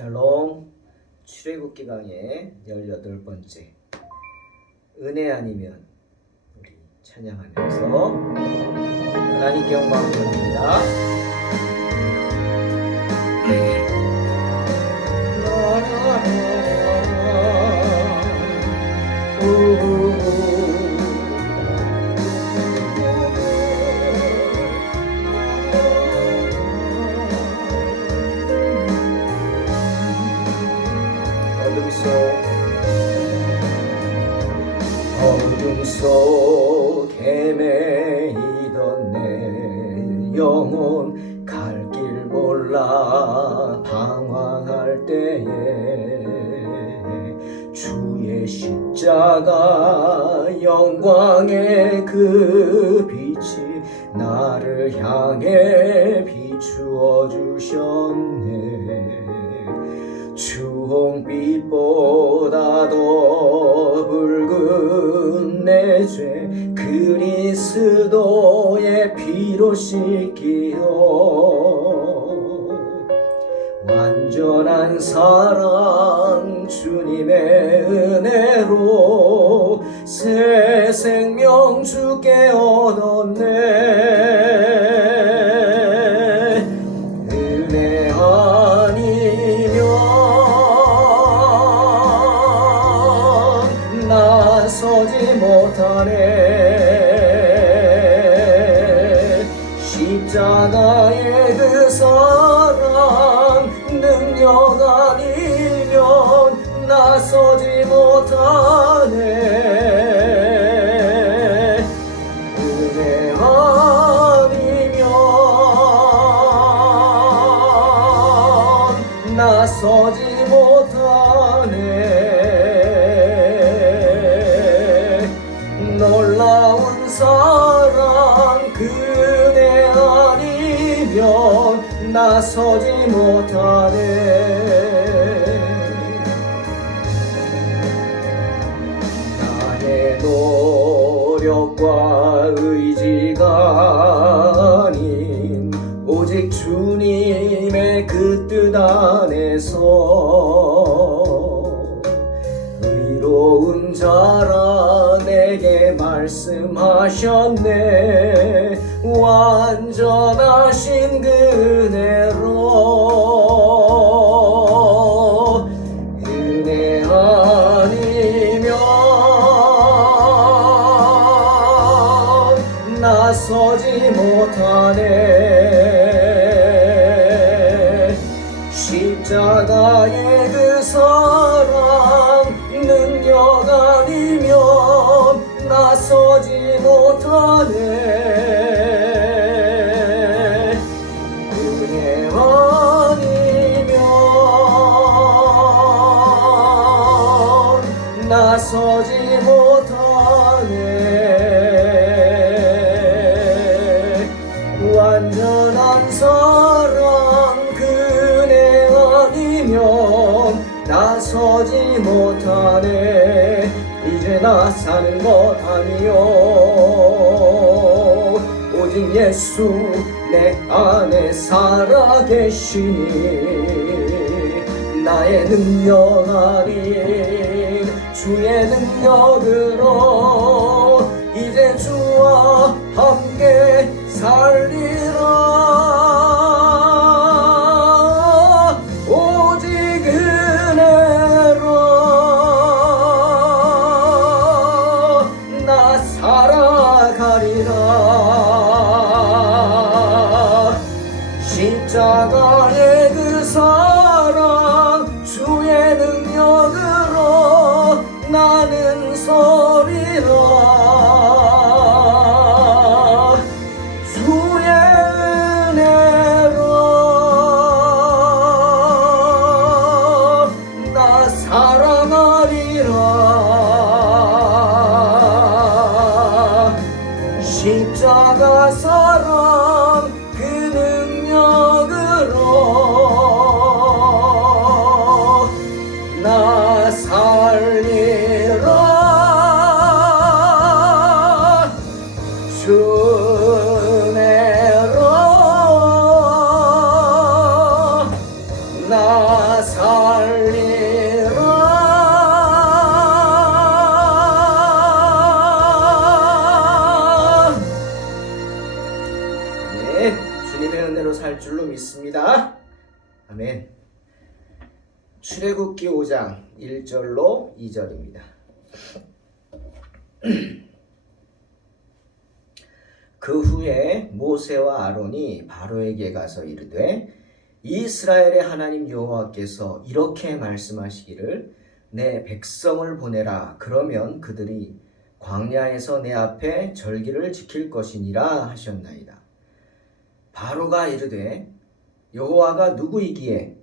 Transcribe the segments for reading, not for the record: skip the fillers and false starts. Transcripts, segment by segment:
샬롬. 출애굽기 강의 18번째 은혜 아니면 우리 찬양하면서 하나님께 영광 돌립니다. 어둠 속 헤매이던 내 영혼 갈 길 몰라 방황할 때에 주의 십자가 영광의 그 빛이 나를 향해 비추어 주셨네. 주홍빛보다 더 붉은 내 죄 그리스도의 피로 씻기어 완전한 사랑 주님의 은혜로 새 생명 주께 얻었네. 은혜 아니면 나서지 못하네. 십자가의 그 사랑 능력 아니면 나서지 못하네. 은혜 아니면 나서지 못하네. 놀라운 사랑 그네 아니면 나서지 못하네. 나의 노력과 의지가 아닌 오직 주님의 그 뜻 안에서 의로운 자라 내게 말씀하셨네. 완전하신 그네로 은혜 아니면 나서지 못하네. 십자가의 그 사랑 능력 아니면 나서지 못하네. 은혜 아니면 나서지 못하네. 완전한 사랑 그네 아니면 나서지 못하네. 이제 나 사는 것 아니요 오직 예수 내 안에 살아계시니 나의 능력 아닌 주의 능력으로 이제 주와 함께 살리라. 십자가의 그 사랑 주의 능력으로 나는 서리라. 주의 아멘. 주님의 은혜로 살 줄로 믿습니다. 아멘. 출애굽기 5장 1절로 2절입니다. 그 후에 모세와 아론이 바로에게 가서 이르되 이스라엘의 하나님 여호와께서 이렇게 말씀하시기를 내 백성을 보내라. 그러면 그들이 광야에서 내 앞에 절기를 지킬 것이니라 하셨나이다. 바로가 이르되 여호와가 누구이기에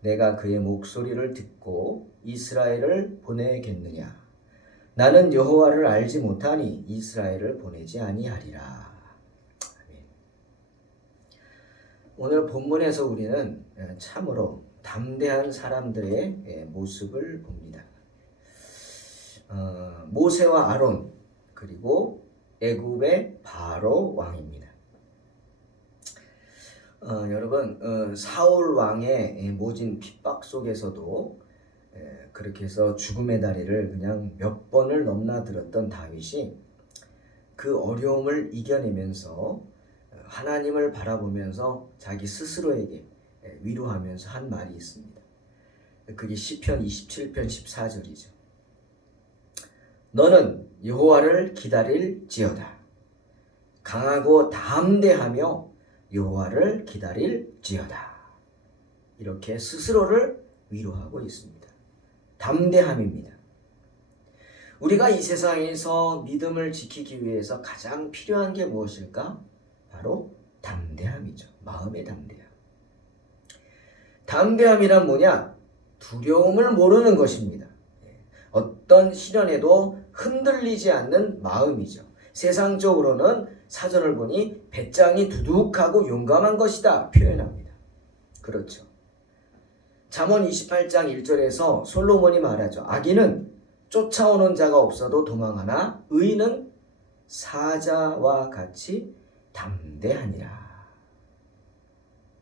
내가 그의 목소리를 듣고 이스라엘을 보내겠느냐. 나는 여호와를 알지 못하니 이스라엘을 보내지 아니하리라. 오늘 본문에서 우리는 참으로 담대한 사람들의 모습을 봅니다. 모세와 아론 그리고 애굽의 바로 왕입니다. 여러분 사울 왕의 모진 핍박 속에서도 그렇게 해서 죽음의 다리를 그냥 몇 번을 넘나들었던 다윗이 그 어려움을 이겨내면서 하나님을 바라보면서 자기 스스로에게 위로하면서 한 말이 있습니다. 그게 시편 27편 14절이죠. 너는 여호와를 기다릴지어다. 강하고 담대하며 여호와를 기다릴지어다. 이렇게 스스로를 위로하고 있습니다. 담대함입니다. 우리가 이 세상에서 믿음을 지키기 위해서 가장 필요한 게 무엇일까? 바로 담대함이죠. 마음의 담대함. 담대함이란 뭐냐? 두려움을 모르는 것입니다. 어떤 시련에도 흔들리지 않는 마음이죠. 세상적으로는 사전을 보니 배짱이 두둑하고 용감한 것이다 표현합니다. 그렇죠. 잠언 28장 1절에서 솔로몬이 말하죠. 악인은 쫓아오는 자가 없어도 도망하나 의인은 사자와 같이 담대하니라.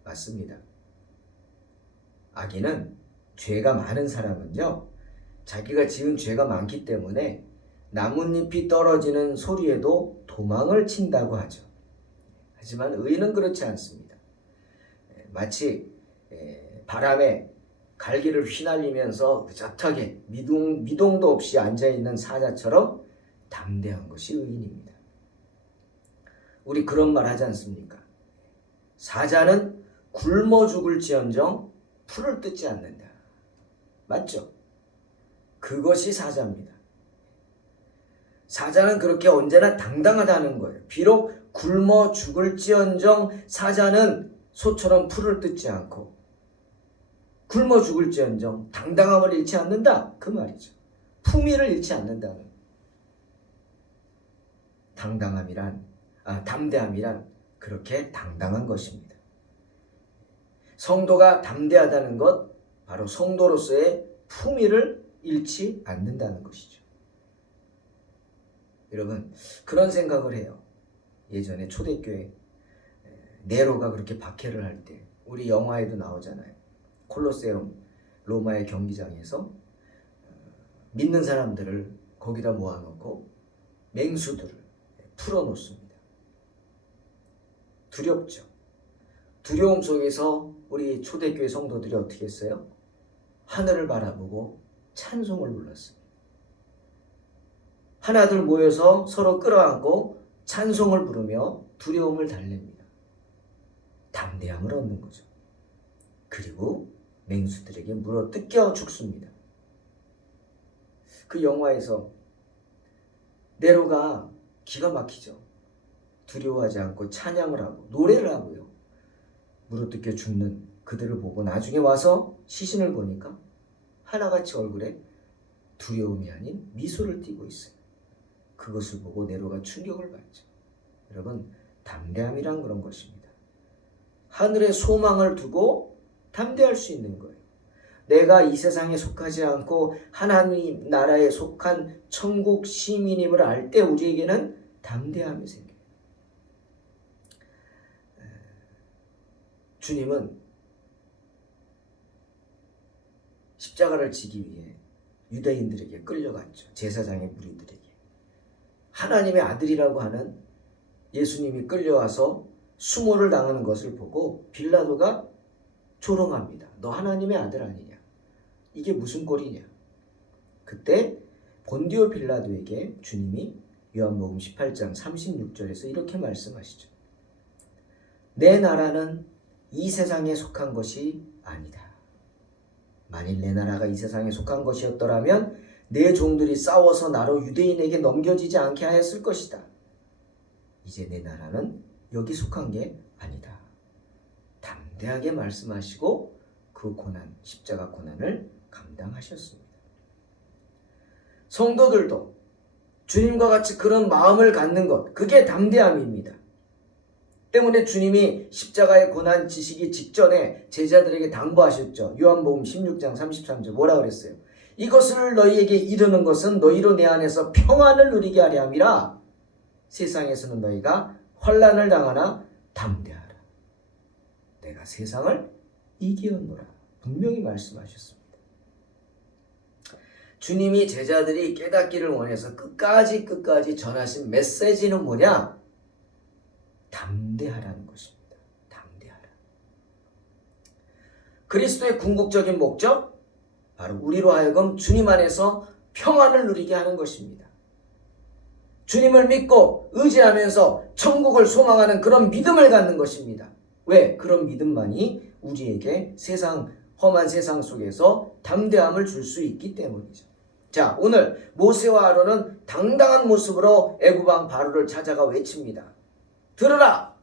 맞습니다. 악인은 죄가 많은 사람은요, 자기가 지은 죄가 많기 때문에 나뭇잎이 떨어지는 소리에도 도망을 친다고 하죠. 하지만 의인은 그렇지 않습니다. 마치 바람에 갈기를 휘날리면서 의젓하게 미동도 없이 앉아있는 사자처럼 담대한 것이 의인입니다. 우리 그런 말 하지 않습니까? 사자는 굶어 죽을지언정 풀을 뜯지 않는다. 맞죠? 그것이 사자입니다. 사자는 그렇게 언제나 당당하다는 거예요. 비록 굶어 죽을지언정 사자는 소처럼 풀을 뜯지 않고 굶어 죽을지언정 당당함을 잃지 않는다. 그 말이죠. 품위를 잃지 않는다는. 담대함이란 그렇게 당당한 것입니다. 성도가 담대하다는 것, 바로 성도로서의 품위를 잃지 않는다는 것이죠. 여러분, 그런 생각을 해요. 예전에 초대교회 네로가 그렇게 박해를 할 때, 우리 영화에도 나오잖아요. 콜로세움 로마의 경기장에서 믿는 사람들을 거기다 모아놓고 맹수들을 풀어놓습니다. 두렵죠. 두려움 속에서 우리 초대교회 성도들이 어떻게 했어요? 하늘을 바라보고 찬송을 불렀습니다. 하나둘 모여서 서로 끌어안고 찬송을 부르며 두려움을 달랩니다. 담대함을 얻는 거죠. 그리고 맹수들에게 물어 뜯겨 죽습니다. 그 영화에서 네로가 기가 막히죠. 두려워하지 않고 찬양을 하고 노래를 하고요. 물어 뜯겨 죽는 그들을 보고 나중에 와서 시신을 보니까 하나같이 얼굴에 두려움이 아닌 미소를 띠고 있어요. 그것을 보고 네로가 충격을 받죠. 여러분, 담대함이란 그런 것입니다. 하늘에 소망을 두고 담대할 수 있는 거예요. 내가 이 세상에 속하지 않고 하나님 나라에 속한 천국 시민임을 알 때 우리에게는 담대함이 생겨요. 주님은 십자가를 지기 위해 유대인들에게 끌려갔죠. 제사장의 무리들에게. 하나님의 아들이라고 하는 예수님이 끌려와서 수모를 당하는 것을 보고 빌라도가 조롱합니다. 너 하나님의 아들 아니냐? 이게 무슨 꼴이냐? 그때 본디오 빌라도에게 주님이 요한복음 18장 36절에서 이렇게 말씀하시죠. 내 나라는 이 세상에 속한 것이 아니다. 만일 내 나라가 이 세상에 속한 것이었더라면 내 종들이 싸워서 나로 유대인에게 넘겨지지 않게 하였을 것이다. 이제 내 나라는 여기 속한 게 아니다. 담대하게 말씀하시고 그 고난, 십자가 고난을 감당하셨습니다. 성도들도 주님과 같이 그런 마음을 갖는 것, 그게 담대함입니다. 때문에 주님이 십자가의 고난 지시기 직전에 제자들에게 당부하셨죠. 요한복음 16장 33절 뭐라 그랬어요? 이것을 너희에게 이르는 것은 너희로 내 안에서 평안을 누리게 하려 함이라. 세상에서는 너희가 환난을 당하나 담대하라. 내가 세상을 이기었노라. 분명히 말씀하셨습니다. 주님이 제자들이 깨닫기를 원해서 끝까지 전하신 메시지는 뭐냐? 담대하라는 것입니다. 담대하라. 그리스도의 궁극적인 목적? 바로 우리로 하여금 주님 안에서 평안을 누리게 하는 것입니다. 주님을 믿고 의지하면서 천국을 소망하는 그런 믿음을 갖는 것입니다. 왜? 그런 믿음만이 우리에게 험한 세상 속에서 담대함을 줄 수 있기 때문이죠. 자, 오늘 모세와 아론은 당당한 모습으로 애굽왕 바로를 찾아가 외칩니다. 들으라!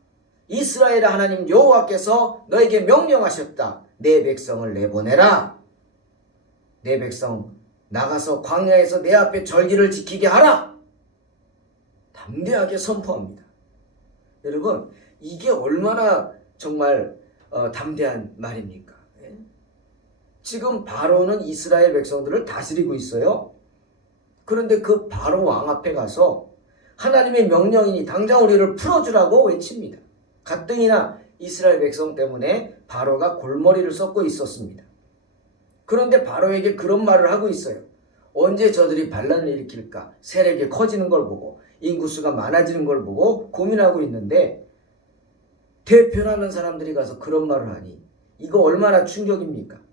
이스라엘의 하나님 여호와께서 너에게 명령하셨다. 내 백성을 내보내라. 내 백성 나가서 광야에서 내 앞에 절기를 지키게 하라. 담대하게 선포합니다. 여러분, 이게 얼마나 정말 담대한 말입니까? 지금 바로는 이스라엘 백성들을 다스리고 있어요. 그런데 그 바로 왕 앞에 가서 하나님의 명령이니 당장 우리를 풀어주라고 외칩니다. 가뜩이나 이스라엘 백성 때문에 바로가 골머리를 썩고 있었습니다. 그런데 바로에게 그런 말을 하고 있어요. 언제 저들이 반란을 일으킬까? 세력이 커지는 걸 보고 인구수가 많아지는 걸 보고 고민하고 있는데 대표라는 사람들이 가서 그런 말을 하니 이거 얼마나 충격입니까?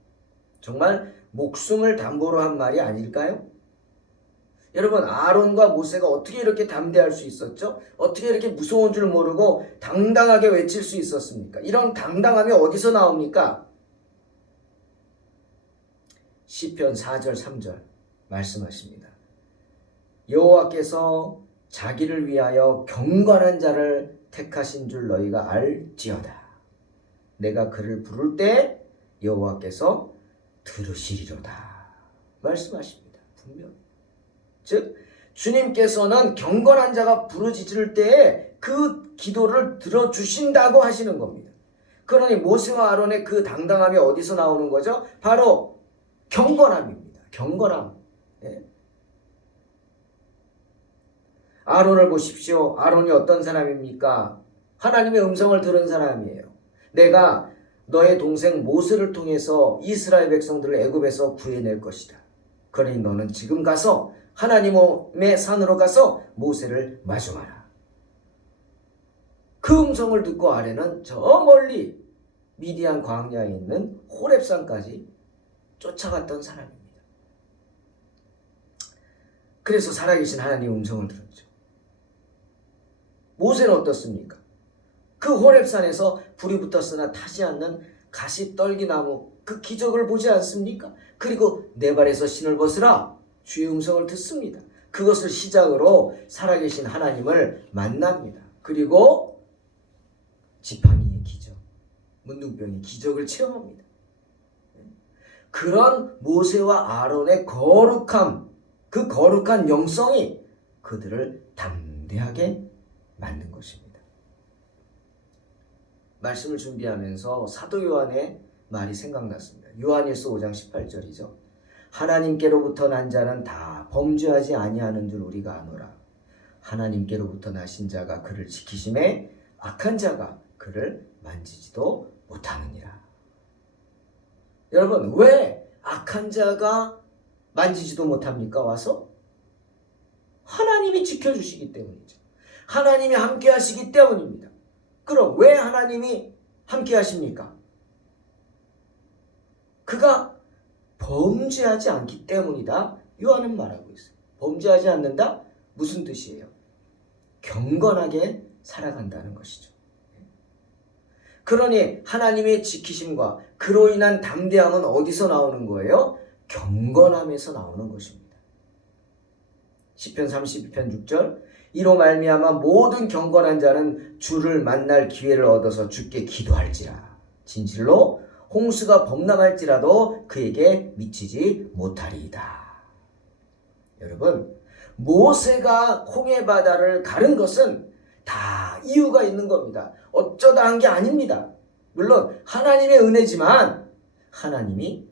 정말 목숨을 담보로 한 말이 아닐까요? 여러분, 아론과 모세가 어떻게 이렇게 담대할 수 있었죠? 어떻게 이렇게 무서운 줄 모르고 당당하게 외칠 수 있었습니까? 이런 당당함이 어디서 나옵니까? 시편 4절 3절 말씀하십니다. 여호와께서 자기를 위하여 경건한 자를 택하신 줄 너희가 알지어다. 내가 그를 부를 때 여호와께서 들으시리로다. 말씀하십니다. 분명히. 즉 주님께서는 경건한 자가 부르짖을 때에 그 기도를 들어주신다고 하시는 겁니다. 그러니 모세와 아론의 그 당당함이 어디서 나오는 거죠? 바로 경건함입니다. 경건함. 예. 아론을 보십시오. 아론이 어떤 사람입니까? 하나님의 음성을 들은 사람이에요. 내가 너의 동생 모세를 통해서 이스라엘 백성들을 애굽에서 구해낼 것이다. 그러니 너는 지금 가서 하나님의 산으로 가서 모세를 마주하라. 그 음성을 듣고 아론은 저 멀리 미디안 광야에 있는 호렙산까지 쫓아갔던 사람입니다. 그래서 살아계신 하나님의 음성을 들었죠. 모세는 어떻습니까? 그 호렙산에서 불이 붙었으나 타지 않는 가시떨기나무 그 기적을 보지 않습니까? 그리고 내 발에서 신을 벗으라. 주의 음성을 듣습니다. 그것을 시작으로 살아계신 하나님을 만납니다. 그리고 지팡이의 기적, 문둥병의 기적을 체험합니다. 그런 모세와 아론의 거룩함, 그 거룩한 영성이 그들을 담대하게 만든 것입니다. 말씀을 준비하면서 사도 요한의 말이 생각났습니다. 요한일서 5장 18절이죠. 하나님께로부터 난 자는 다 범죄하지 아니하는 줄 우리가 아노라. 하나님께로부터 나신 자가 그를 지키심에 악한 자가 그를 만지지도 못하느니라. 여러분, 왜 악한 자가 만지지도 못합니까? 와서? 하나님이 지켜주시기 때문이죠. 하나님이 함께 하시기 때문입니다. 그럼 왜 하나님이 함께 하십니까? 그가 범죄하지 않기 때문이다. 요한은 말하고 있어요. 범죄하지 않는다? 무슨 뜻이에요? 경건하게 살아간다는 것이죠. 그러니 하나님의 지키심과 그로 인한 담대함은 어디서 나오는 거예요? 경건함에서 나오는 것입니다. 시편 32편 6절 이로 말미암아 모든 경건한 자는 주를 만날 기회를 얻어서 주께 기도할지라. 진실로 홍수가 범람할지라도 그에게 미치지 못하리이다. 여러분, 모세가 홍해 바다를 가른 것은 다 이유가 있는 겁니다. 어쩌다 한 게 아닙니다. 물론 하나님의 은혜지만 하나님이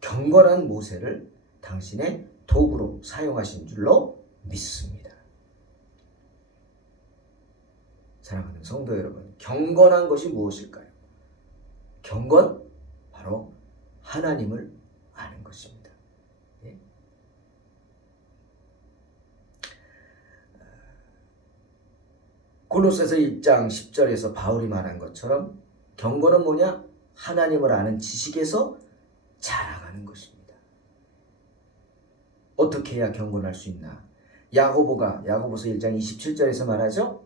경건한 모세를 당신의 도구로 사용하신 줄로 믿습니다. 사랑하는 성도 여러분, 경건한 것이 무엇일까요? 경건? 바로 하나님을 아는 것입니다. 예? 골로새서 1장 10절에서 바울이 말한 것처럼 경건은 뭐냐? 하나님을 아는 지식에서 자라가는 것입니다. 어떻게 해야 경건할 수 있나? 야고보서 1장 27절에서 말하죠.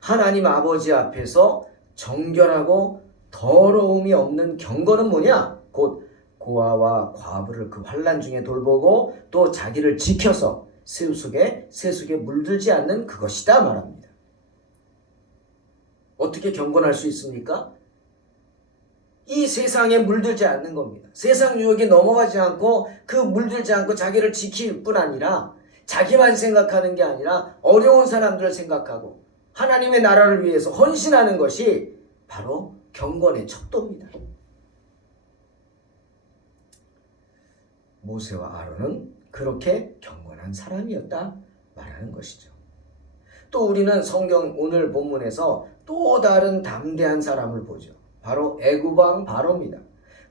하나님 아버지 앞에서 정결하고 더러움이 없는 경건은 뭐냐? 곧 고아와 과부를 그 환난 중에 돌보고 또 자기를 지켜서 세속에 물들지 않는 그것이다 말합니다. 어떻게 경건할 수 있습니까? 이 세상에 물들지 않는 겁니다. 세상 유혹에 넘어가지 않고 그 물들지 않고 자기를 지킬 뿐 아니라 자기만 생각하는 게 아니라 어려운 사람들을 생각하고 하나님의 나라를 위해서 헌신하는 것이 바로 경건의 척도입니다. 모세와 아론은 그렇게 경건한 사람이었다 말하는 것이죠. 또 우리는 성경 오늘 본문에서 또 다른 담대한 사람을 보죠. 바로 애굽 왕 바로입니다.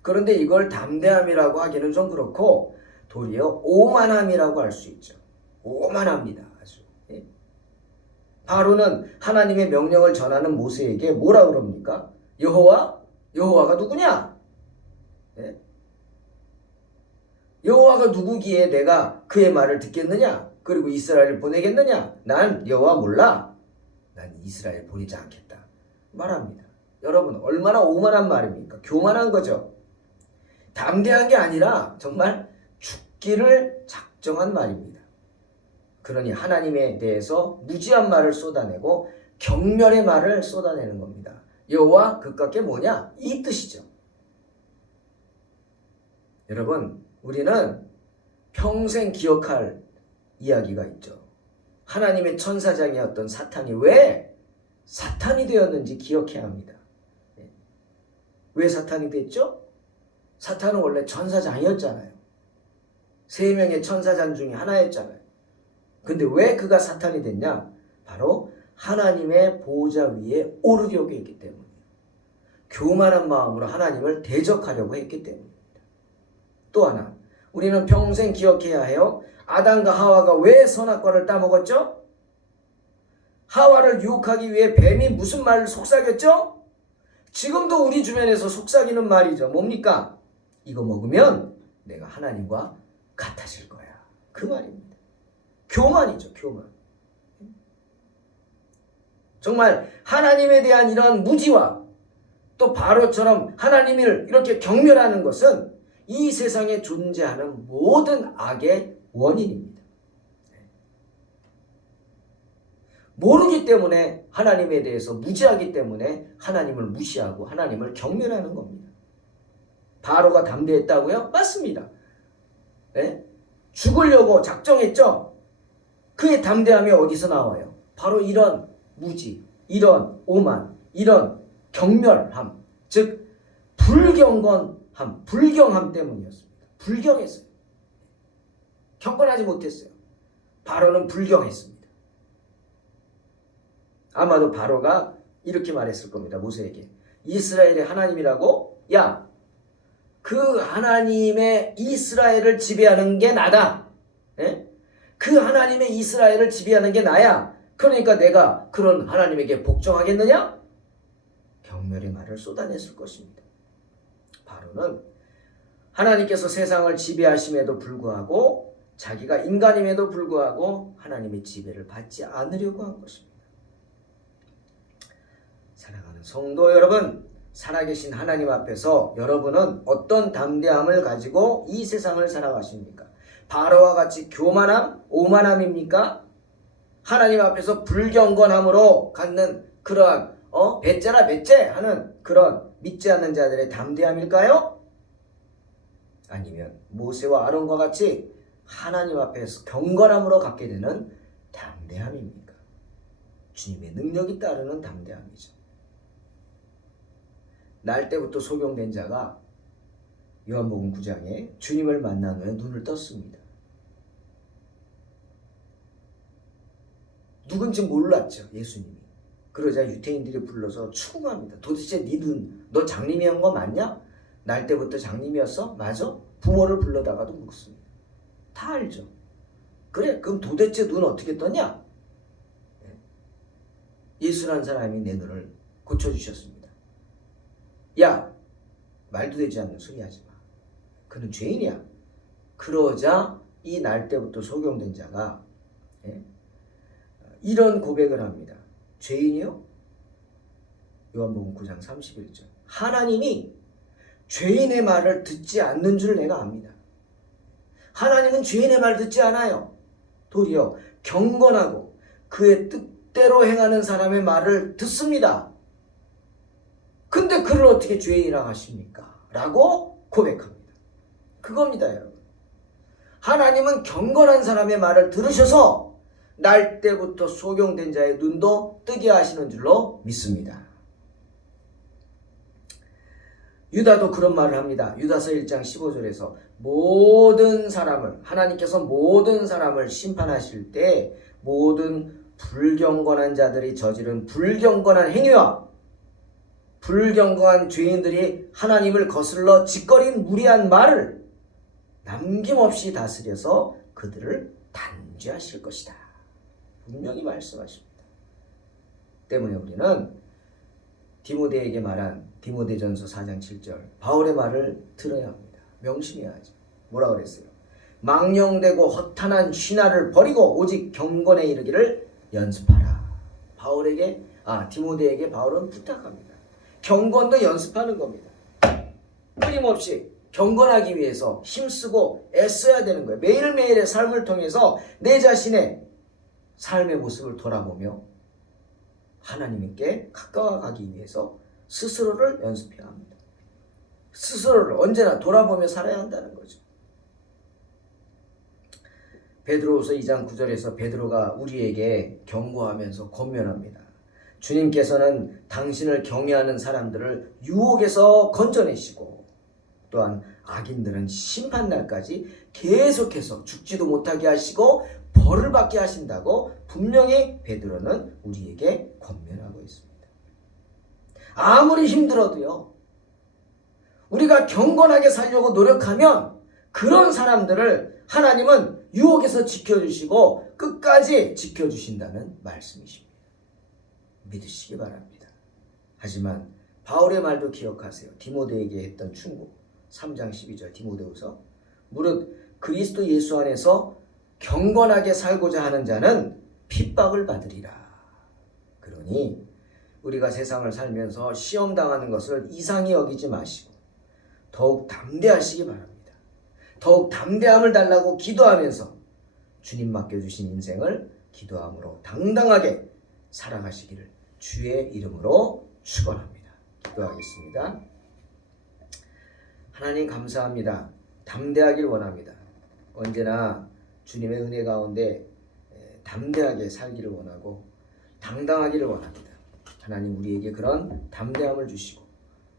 그런데 이걸 담대함이라고 하기는 좀 그렇고 도리어 오만함이라고 할 수 있죠. 오만합니다. 아주. 예? 바로는 하나님의 명령을 전하는 모세에게 뭐라 그럽니까? 여호와가 누구냐? 예? 여호와가 누구기에 내가 그의 말을 듣겠느냐? 그리고 이스라엘을 보내겠느냐? 난 여호와 몰라. 난 이스라엘 보내지 않겠다. 말합니다. 여러분 얼마나 오만한 말입니까? 교만한 거죠. 담대한 게 아니라 정말 죽기를 작정한 말입니다. 그러니 하나님에 대해서 무지한 말을 쏟아내고 경멸의 말을 쏟아내는 겁니다. 여호와 그깟게 뭐냐? 이 뜻이죠. 여러분 우리는 평생 기억할 이야기가 있죠. 하나님의 천사장이었던 사탄이 왜 사탄이 되었는지 기억해야 합니다. 왜 사탄이 됐죠? 사탄은 원래 천사장이었잖아요. 3명의 천사장 중에 하나였잖아요. 근데 왜 그가 사탄이 됐냐? 바로 하나님의 보호자 위에 오르려고 했기 때문이에요. 교만한 마음으로 하나님을 대적하려고 했기 때문입니다. 또 하나, 우리는 평생 기억해야 해요. 아담과 하와가 왜 선악과를 따먹었죠? 하와를 유혹하기 위해 뱀이 무슨 말을 속삭였죠? 지금도 우리 주변에서 속삭이는 말이죠. 뭡니까? 이거 먹으면 내가 하나님과 같아질 거야. 그 말입니다. 교만이죠. 교만. 정말 하나님에 대한 이런 무지와 또 바로처럼 하나님을 이렇게 경멸하는 것은 이 세상에 존재하는 모든 악의 원인입니다. 모르기 때문에 하나님에 대해서 무지하기 때문에 하나님을 무시하고 하나님을 경멸하는 겁니다. 바로가 담대했다고요? 맞습니다. 네? 죽으려고 작정했죠? 그의 담대함이 어디서 나와요? 바로 이런 무지, 이런 오만, 이런 경멸함, 즉 불경함 때문이었습니다. 불경했어요. 경건하지 못했어요. 바로는 불경했습니다. 아마도 바로가 이렇게 말했을 겁니다. 모세에게. 이스라엘의 하나님이라고? 야, 그 하나님의 이스라엘을 지배하는 게 나다. 예? 그 하나님의 이스라엘을 지배하는 게 나야. 그러니까 내가 그런 하나님에게 복종하겠느냐? 경멸의 말을 쏟아냈을 것입니다. 바로는 하나님께서 세상을 지배하심에도 불구하고 자기가 인간임에도 불구하고 하나님의 지배를 받지 않으려고 한 것입니다. 사랑하는 성도 여러분, 살아계신 하나님 앞에서 여러분은 어떤 담대함을 가지고 이 세상을 살아가십니까? 바로와 같이 교만함, 오만함입니까? 하나님 앞에서 불경건함으로 갖는 그러한 배째라 배째 하는 그런 믿지 않는 자들의 담대함일까요? 아니면 모세와 아론과 같이 하나님 앞에서 경건함으로 갖게 되는 담대함입니까? 주님의 능력이 따르는 담대함이죠. 날 때부터 소경된 자가 요한복음 9장에 주님을 만난 후에 눈을 떴습니다. 누군지 몰랐죠, 예수님이. 그러자 유태인들이 불러서 추궁합니다. 도대체 네 눈, 너 장님이한 거 맞냐? 날 때부터 장님이었어? 맞아? 부모를 불러다가도 묻습니다. 다 알죠. 그래, 그럼 도대체 눈 어떻게 떴냐? 예수라는 사람이 내 눈을 고쳐주셨습니다. 야, 말도 되지 않는 소리 하지 마. 그는 죄인이야. 그러자 이 날 때부터 소경된 자가 이런 고백을 합니다. 죄인이요? 요한복음 9장 31절. 하나님이 죄인의 말을 듣지 않는 줄 내가 압니다. 하나님은 죄인의 말을 듣지 않아요. 도리어 경건하고 그의 뜻대로 행하는 사람의 말을 듣습니다. 근데 그를 어떻게 죄인이라고 하십니까? 라고 고백합니다. 그겁니다, 여러분. 하나님은 경건한 사람의 말을 들으셔서 날 때부터 소경된 자의 눈도 뜨게 하시는 줄로 믿습니다. 유다도 그런 말을 합니다. 유다서 1장 15절에서 모든 사람을, 하나님께서 모든 사람을 심판하실 때 모든 불경건한 자들이 저지른 불경건한 행위와 불경건한 죄인들이 하나님을 거슬러 짓거린 무리한 말을 남김없이 다스려서 그들을 단죄하실 것이다. 분명히 말씀하십니다. 때문에 우리는 디모데에게 말한 디모데전서 4장 7절 바울의 말을 들어야 합니다. 명심해야죠. 뭐라 그랬어요? 망령되고 허탄한 신화를 버리고 오직 경건에 이르기를 연습하라. 디모데에게 바울은 부탁합니다. 경건도 연습하는 겁니다. 끊임없이 경건하기 위해서 힘쓰고 애써야 되는 거예요. 매일매일의 삶을 통해서 내 자신의 삶의 모습을 돌아보며 하나님께 가까워가기 위해서 스스로를 연습해야 합니다. 스스로를 언제나 돌아보며 살아야 한다는 거죠. 베드로후서 2장 9절에서 베드로가 우리에게 경고하면서 권면합니다. 주님께서는 당신을 경외하는 사람들을 유혹에서 건져내시고 또한 악인들은 심판날까지 계속해서 죽지도 못하게 하시고 벌을 받게 하신다고 분명히 베드로는 우리에게 권면하고 있습니다. 아무리 힘들어도요, 우리가 경건하게 살려고 노력하면 그런 사람들을 하나님은 유혹에서 지켜주시고 끝까지 지켜주신다는 말씀이십니다. 믿으시기 바랍니다. 하지만 바울의 말도 기억하세요. 디모데에게 했던 충고 3장 12절 디모데후서 무릇 그리스도 예수 안에서 경건하게 살고자 하는 자는 핍박을 받으리라. 그러니 우리가 세상을 살면서 시험당하는 것을 이상히 여기지 마시고 더욱 담대하시기 바랍니다. 더욱 담대함을 달라고 기도하면서 주님 맡겨주신 인생을 기도함으로 당당하게 살아가시기를 주의 이름으로 축원합니다. 기도하겠습니다. 하나님 감사합니다. 담대하길 원합니다. 언제나 주님의 은혜 가운데 담대하게 살기를 원하고 당당하기를 원합니다. 하나님 우리에게 그런 담대함을 주시고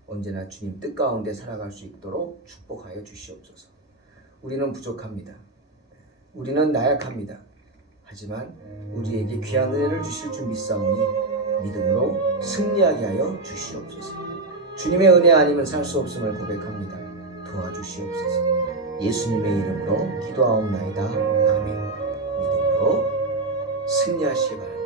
언제나 주님 뜻 가운데 살아갈 수 있도록 축복하여 주시옵소서. 우리는 부족합니다. 우리는 나약합니다. 하지만 우리에게 귀한 은혜를 주실 줄 믿사오니 믿음으로 승리하게 하여 주시옵소서. 주님의 은혜 아니면 살 수 없음을 고백합니다. 도와주시옵소서. 예수님의 이름으로 기도하옵나이다. 아멘. 믿음으로 승리하시기 바랍니다.